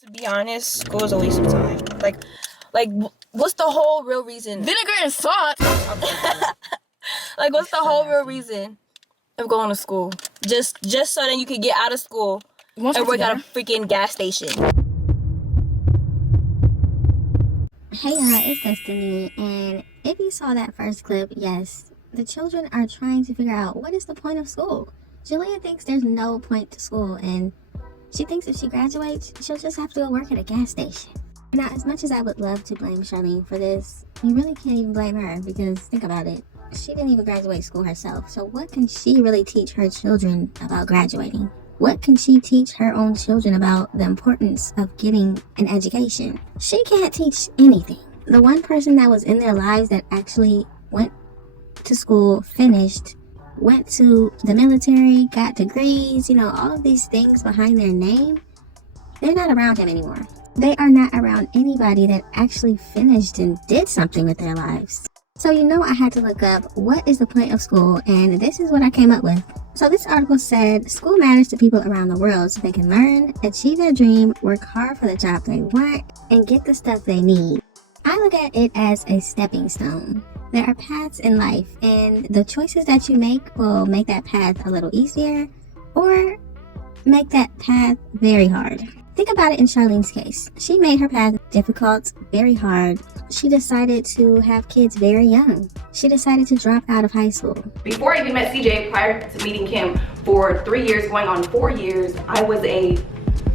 To be honest, school is a waste of time. What's the whole real reason? Vinegar and salt. Like, what's the whole real reason of going to school? Just so that you could get out of school and work at a freaking gas station. Hey y'all, it's Destiny, and if you saw that first clip, yes, the children are trying to figure out what is the point of school. Jaaliyah thinks there's no point to school, and she thinks if she graduates, she'll just have to go work at a gas station. Now, as much as I would love to blame Charlene for this, you really can't even blame her, because think about it, she didn't even graduate school herself, so what can she really teach her children about graduating? What can she teach her own children about the importance of getting an education? She can't teach anything. The one person that was in their lives that actually went to school, finished, went to the military, got degrees, all of these things behind their name, they're not around him anymore. They are not around anybody that actually finished and did something with their lives. So I had to look up what is the point of school, and this is what I came up with. So this article said school matters to people around the world so they can learn, achieve their dream, work hard for the job they want, and get the stuff they need. I look at it as a stepping stone. There are paths in life, and the choices that you make will make that path a little easier or make that path very hard. Think about it in Charlene's case. She made her path difficult, very hard. She decided to have kids very young. She decided to drop out of high school. Before I even met CJ, prior to meeting him for 3 years, going on 4 years, I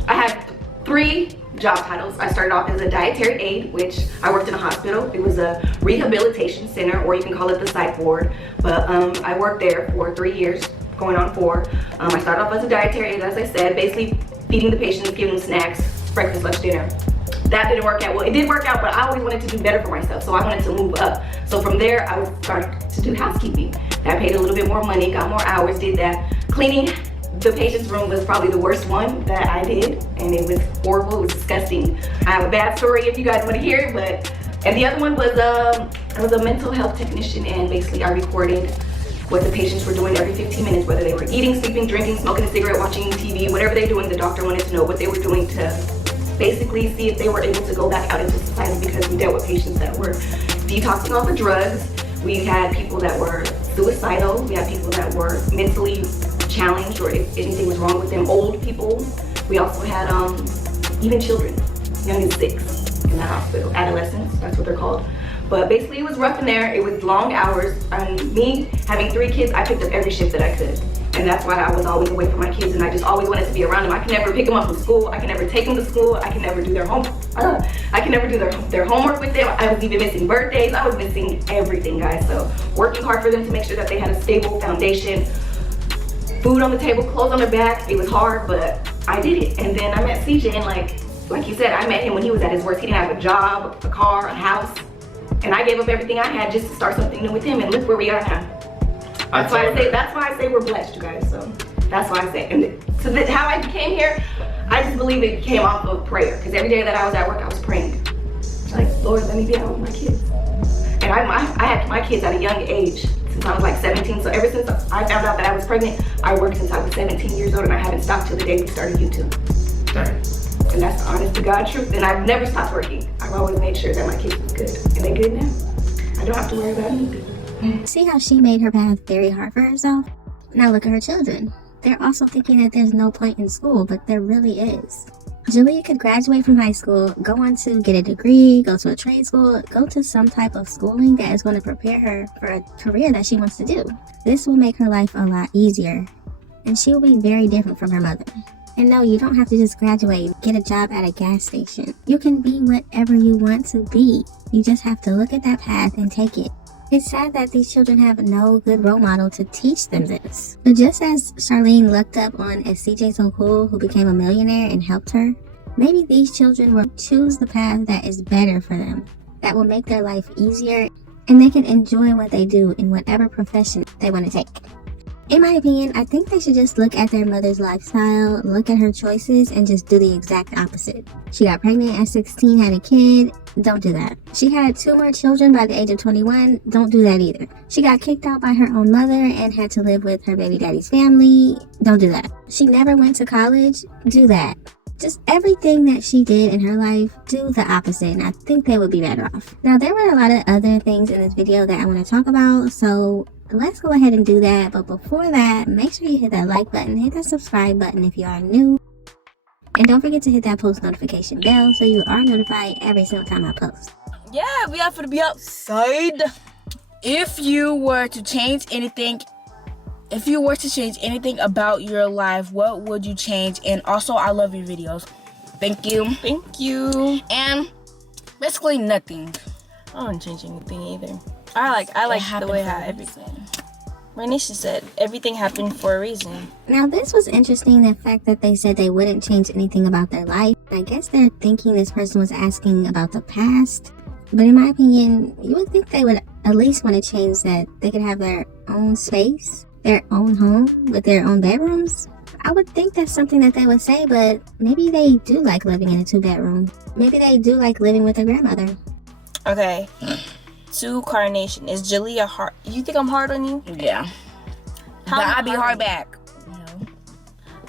had 3 job titles. I started off as a dietary aide, which I worked in a hospital. It was a rehabilitation center, or you can call it the psych ward. But I worked there for 3 years, going on 4. I started off as a dietary aide, as I said, basically feeding the patients, giving them snacks, breakfast, lunch, dinner. That didn't work out. Well, it did work out, but I always wanted to do better for myself, so I wanted to move up. So from there, I would start to do housekeeping. That paid a little bit more money, got more hours, did that. Cleaning the patient's room was probably the worst one that I did, and it was horrible, it was disgusting. I have a bad story if you guys want to hear it, and the other one was I was a mental health technician, and basically I recorded what the patients were doing every 15 minutes, whether they were eating, sleeping, drinking, smoking a cigarette, watching TV, whatever they're doing. The doctor wanted to know what they were doing to basically see if they were able to go back out into society, because we dealt with patients that were detoxing off of drugs. We had people that were suicidal. We had people that were mentally challenged, or if anything was wrong with them, old people. We also had even children, young as 6 in the hospital, adolescents, that's what they're called. But basically it was rough in there. It was long hours, and me having 3 kids, I picked up every shift that I could. And that's why I was always away from my kids, and I just always wanted to be around them. I can never pick them up from school. I can never take them to school. I can never do their homework. I can never do their homework with them. I was even missing birthdays. I was missing everything, guys. So working hard for them to make sure that they had a stable foundation, food on the table, clothes on their back. It was hard, but I did it. And then I met CJ, and like you said, I met him when he was at his worst. He didn't have a job, a car, a house. And I gave up everything I had just to start something new with him, and look where we are now. That's why I say we're blessed, you guys. So that's why I say. And so how I became here, I just believe it came off of prayer. Because every day that I was at work, I was praying. Like, Lord, let me be out with my kids. And I had my kids at a young age, since I was like 17. So ever since I found out that I was pregnant, I worked since I was 17 years old, and I haven't stopped till the day we started YouTube. Darn. And that's the honest to God truth. And I've never stopped working. I've always made sure that my kids was good. And they're good now. I don't have to worry about anything. See how she made her path very hard for herself? Now look at her children. They're also thinking that there's no point in school, but there really is. Jaaliyah could graduate from high school, go on to get a degree, go to a trade school, go to some type of schooling that is going to prepare her for a career that she wants to do. This will make her life a lot easier, and she will be very different from her mother. And no, you don't have to just graduate, get a job at a gas station. You can be whatever you want to be. You just have to look at that path and take it. It's sad that these children have no good role model to teach them this. But just as Charlene looked up on a CJ So Cool who became a millionaire and helped her, maybe these children will choose the path that is better for them, that will make their life easier, and they can enjoy what they do in whatever profession they want to take. In my opinion, I think they should just look at their mother's lifestyle, look at her choices, and just do the exact opposite. She got pregnant at 16, had a kid. Don't do that. She had 2 more children by the age of 21. Don't do that either. She got kicked out by her own mother and had to live with her baby daddy's family. Don't do that. She never went to college. Do that. Just everything that she did in her life, do the opposite, and I think they would be better off. Now, there were a lot of other things in this video that I want to talk about, so let's go ahead and do that. But before that, make sure you hit that like button, hit that subscribe button if you are new, and don't forget to hit that post notification bell so you are notified every single time I post. Yeah, we have to be outside. If you were to change anything about your life, what would you change? And also, I love your videos. Thank you. Thank you. And basically nothing. I don't change anything either. I like the way how everything. My niece said everything happened for a reason. Now, this was interesting, the fact that they said they wouldn't change anything about their life. I guess they're thinking this person was asking about the past. But in my opinion, you would think they would at least want to change that they could have their own space, their own home with their own bedrooms. I would think that's something that they would say, but maybe they do like living in a 2-bedroom. Maybe they do like living with their grandmother. Okay. To Carnation, is Jaaliyah hard? You think I'm hard on you? Yeah. How But am I I'd be hard back.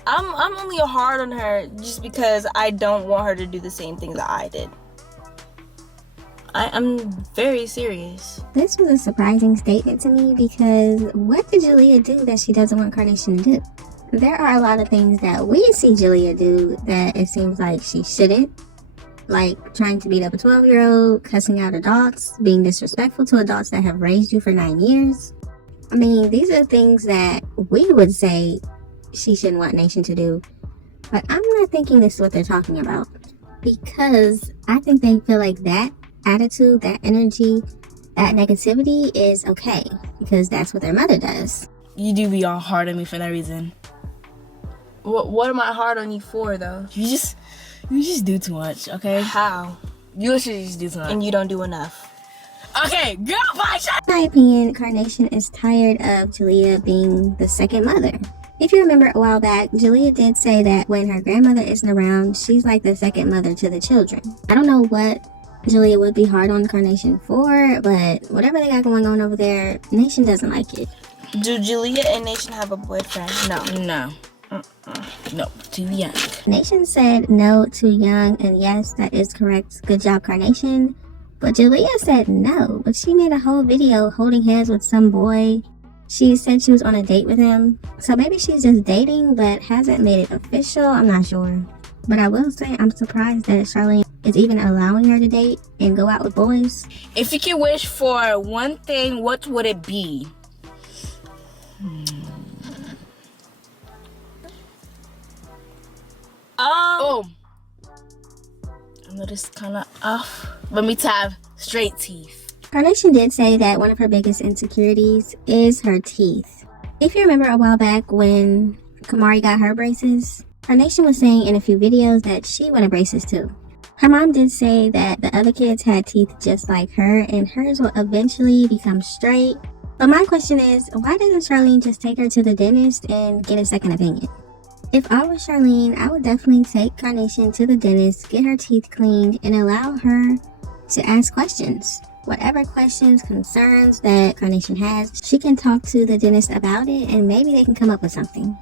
I'm only hard on her just because I don't want her to do the same things that I did. I'm very serious. This was a surprising statement to me because what did Jaaliyah do that she doesn't want Carnation to do? There are a lot of things that we see Jaaliyah do that it seems like she shouldn't. Like trying to beat up a 12-year-old, cussing out adults, being disrespectful to adults that have raised you for 9 years. I mean, these are things that we would say she shouldn't want Nation to do. But I'm not thinking this is what they're talking about. Because I think they feel like that attitude, that energy, that negativity is okay. Because that's what their mother does. You do be all hard on me for no reason. What am I hard on you for, though? You just do too much, okay? How? You literally just do too much. And you don't do enough. Okay, girl, bye. In my opinion, Carnation is tired of Jaaliyah being the second mother. If you remember a while back, Jaaliyah did say that when her grandmother isn't around, she's like the second mother to the children. I don't know what Jaaliyah would be hard on Carnation for, but whatever they got going on over there, Nation doesn't like it. Do Jaaliyah and Nation have a boyfriend? No. No, too young. Nation said no, too young, and yes, that is correct. Good job, Carnation. But Jaaliyah said no, but she made a whole video holding hands with some boy. She said she was on a date with him. So maybe she's just dating, but hasn't made it official. I'm not sure. But I will say I'm surprised that Charlene is even allowing her to date and go out with boys. If you could wish for one thing, what would it be? I know this is kind of off, but me to have straight teeth. Carnation did say that one of her biggest insecurities is her teeth. If you remember a while back when Kamari got her braces, Carnation was saying in a few videos that she wanted braces too. Her mom did say that the other kids had teeth just like her and hers will eventually become straight. But my question is, why doesn't Charlene just take her to the dentist and get a second opinion? If I was Charlene, I would definitely take Carnation to the dentist, get her teeth cleaned, and allow her to ask questions. Whatever questions, concerns that Carnation has, she can talk to the dentist about it, and maybe they can come up with something.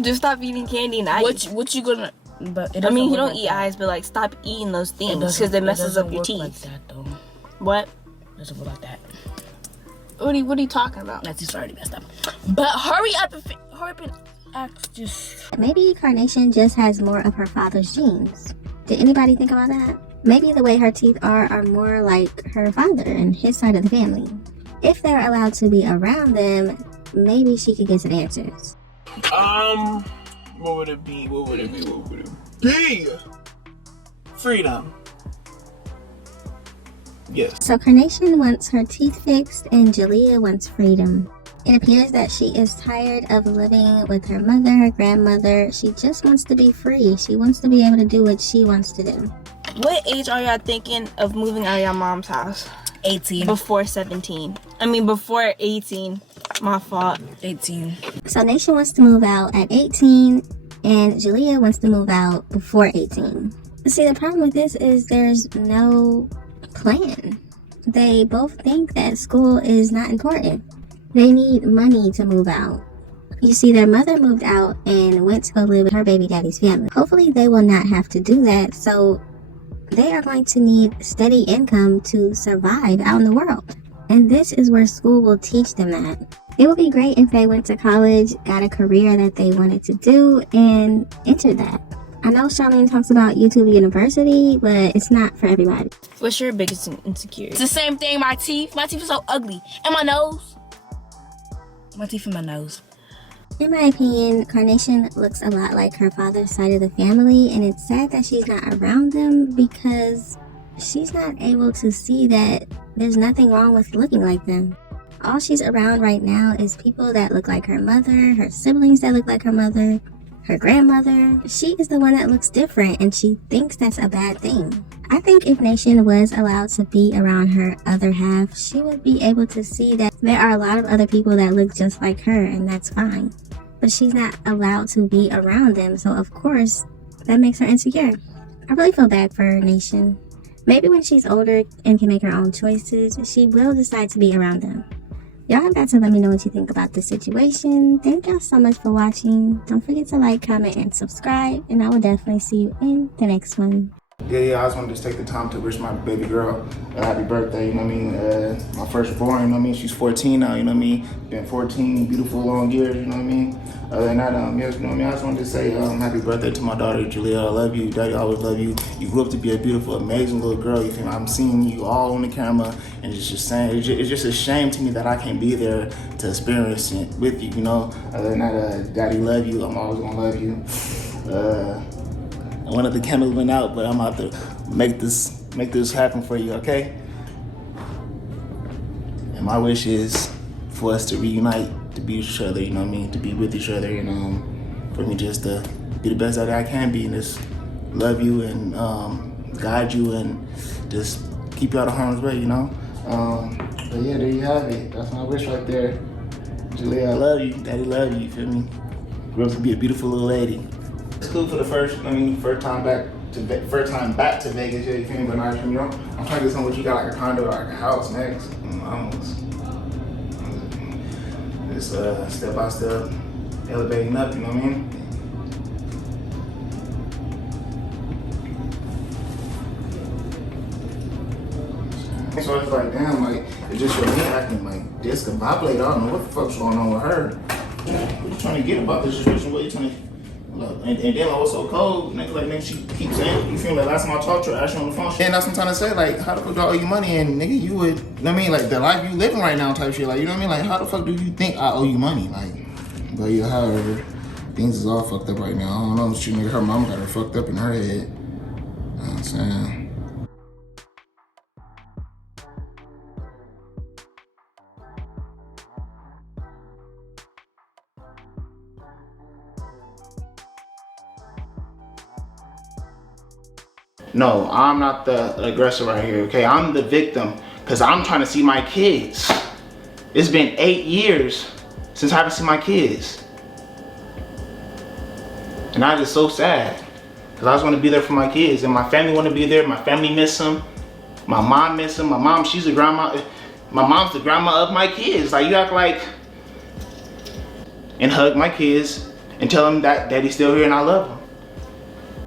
Just stop eating candy and ice. What you gonna? But it I mean, you work don't like eat that. ice, but like stop eating those things It because it messes doesn't up your work teeth. Like that, though. What? It doesn't work like that. What are you talking about? That's just already messed up. But hurry up and act just. Maybe Carnation just has more of her father's genes. Did anybody think about that? Maybe the way her teeth are more like her father and his side of the family. If they're allowed to be around them, maybe she could get some answers. What would it be? What would it be? Freedom. Yes. So Carnation wants her teeth fixed and Jaaliyah wants freedom. It appears that she is tired of living with her mother, her grandmother. She just wants to be free. She wants to be able to do what she wants to do. What age are y'all thinking of moving out of your mom's house? 18. Before 17. I mean, before 18. My fault. 18. So Nation wants to move out at 18 and Jaaliyah wants to move out before 18. See, the problem with this is there's no plan. They both think that school is not important. They need money to move out. You see, their mother moved out and went to go live with her baby daddy's family. Hopefully they will not have to do that, so they are going to need steady income to survive out in the world. And this is where school will teach them that. It would be great if they went to college, got a career that they wanted to do, and entered that. I know Charlene talks about YouTube University, but it's not for everybody. What's your biggest insecurity? It's the same thing, my teeth. My teeth are so ugly. And my nose. My teeth and my nose. In my opinion, Carnation looks a lot like her father's side of the family, and it's sad that she's not around them because she's not able to see that there's nothing wrong with looking like them. All she's around right now is people that look like her mother, her siblings that look like her mother, her grandmother. She is the one that looks different, and she thinks that's a bad thing. I think if Nation was allowed to be around her other half, she would be able to see that there are a lot of other people that look just like her, and that's fine. But she's not allowed to be around them, so of course, that makes her insecure. I really feel bad for Nation. Maybe when she's older and can make her own choices, she will decide to be around them. Y'all have got to let me know what you think about this situation. Thank y'all so much for watching. Don't forget to like, comment, and subscribe, and I will definitely see you in the next one. Yeah, I just wanted to take the time to wish my baby girl a happy birthday, you know what I mean? My firstborn, you know what I mean? She's 14 now, you know what I mean? Been 14 beautiful long years, you know what I mean? Other than that, yes, you know what I mean? I just wanted to say happy birthday to my daughter, Jaaliyah. I love you. Daddy always love you. You grew up to be a beautiful, amazing little girl. You feel me? I'm seeing you all on the camera, and it's just saying, it's just a shame to me that I can't be there to experience it with you, you know? Other than that, Daddy love you. I'm always gonna love you. One of the candles went out, but I'm about to make this happen for you, okay? And my wish is for us to reunite, to be with each other, you know what I mean? To be with each other, and for me just to be the best that I can be, and just love you and guide you and just keep you out of harm's way, you know? But yeah, there you have it. That's my wish right there. Jaaliyah, I love you. Daddy love you, you feel me? Grow up to be a beautiful little lady. It's cool for the first time back to Vegas, yeah, you feel me? But now, you know, I'm trying to get something what you got, like a condo or like a house next. Just step by step, elevating up, you know what I mean? So it's like, damn, like, it's just with me acting like discombobulated. I don't know what the fuck's going on with her. What you trying to get about this situation? What you trying to... And then I was so cold, nigga, she keeps saying, you feel me? Like last time I talked to her, I asked her on the phone. And that's what I'm trying to say, like, how the fuck do I owe you money? And nigga, you would, you know what I mean? Like, the life you living right now type shit, like, you know what I mean? Like, how the fuck do you think I owe you money? Like, but yeah, however, things is all fucked up right now. I don't know, she nigga, her mom got her fucked up in her head. You know what I'm saying? No, I'm not the aggressor right here, okay? I'm the victim, because I'm trying to see my kids. It's been 8 years since I haven't seen my kids. And I'm just so sad, because I just want to be there for my kids, and my family want to be there. My family miss them. My mom miss them. My mom, she's the grandma. My mom's the grandma of my kids. Like, you act like, and hug my kids, and tell them that daddy's still here and I love them.